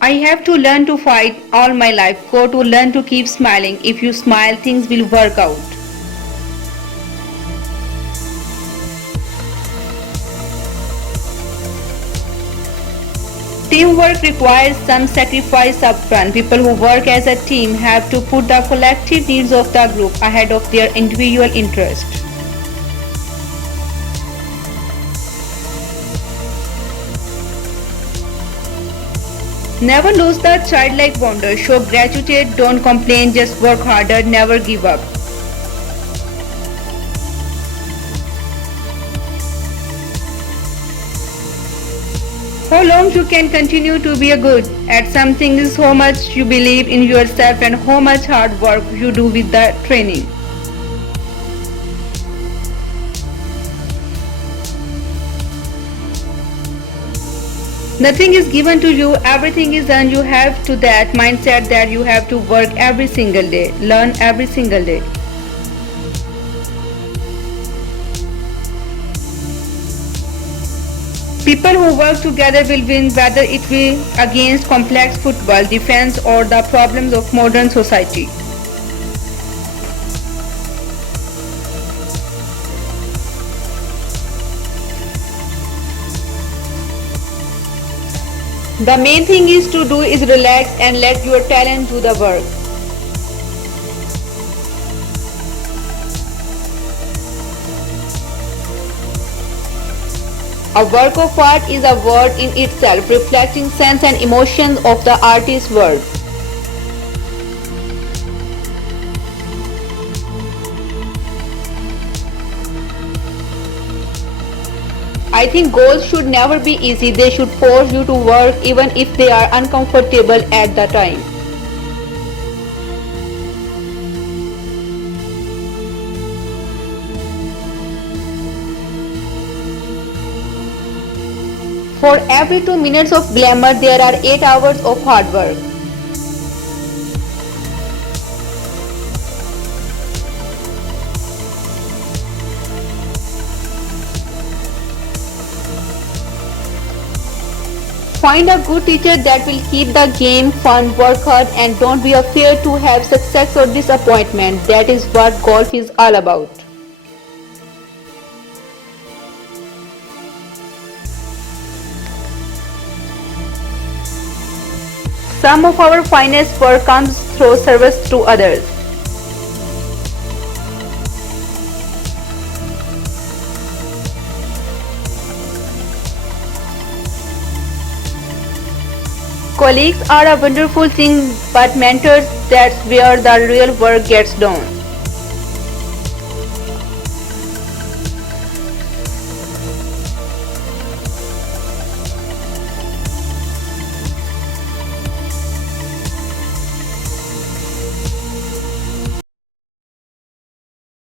I have to learn to fight all my life. Go to learn to keep smiling. If you smile, things will work out. Teamwork requires some sacrifice upfront. People who work as a team have to put the collective needs of the group ahead of their individual interests. Never lose the childlike wonder. Show gratitude, don't complain, just work harder, never give up. How long you can continue to be a good at something is how much you believe in yourself and how much hard work you do with the training. Nothing is given to you, everything is earned. You have to that mindset that you have to work every single day, learn every single day. People who work together will win whether it be against complex football, defense or the problems of modern society. The main thing is to do is relax and let your talent do the work. A work of art is a word in itself, reflecting sense and emotions of the artist's work. I think goals should never be easy. They should force you to work even if they are uncomfortable at the time. For every 2 minutes of glamour, there are 8 hours of hard work. Find a good teacher that will keep the game fun, work hard, and don't be afraid to have success or disappointment. That is what golf is all about. Some of our finest work comes through service to others. Colleagues are a wonderful thing, but mentors, that's where the real work gets done.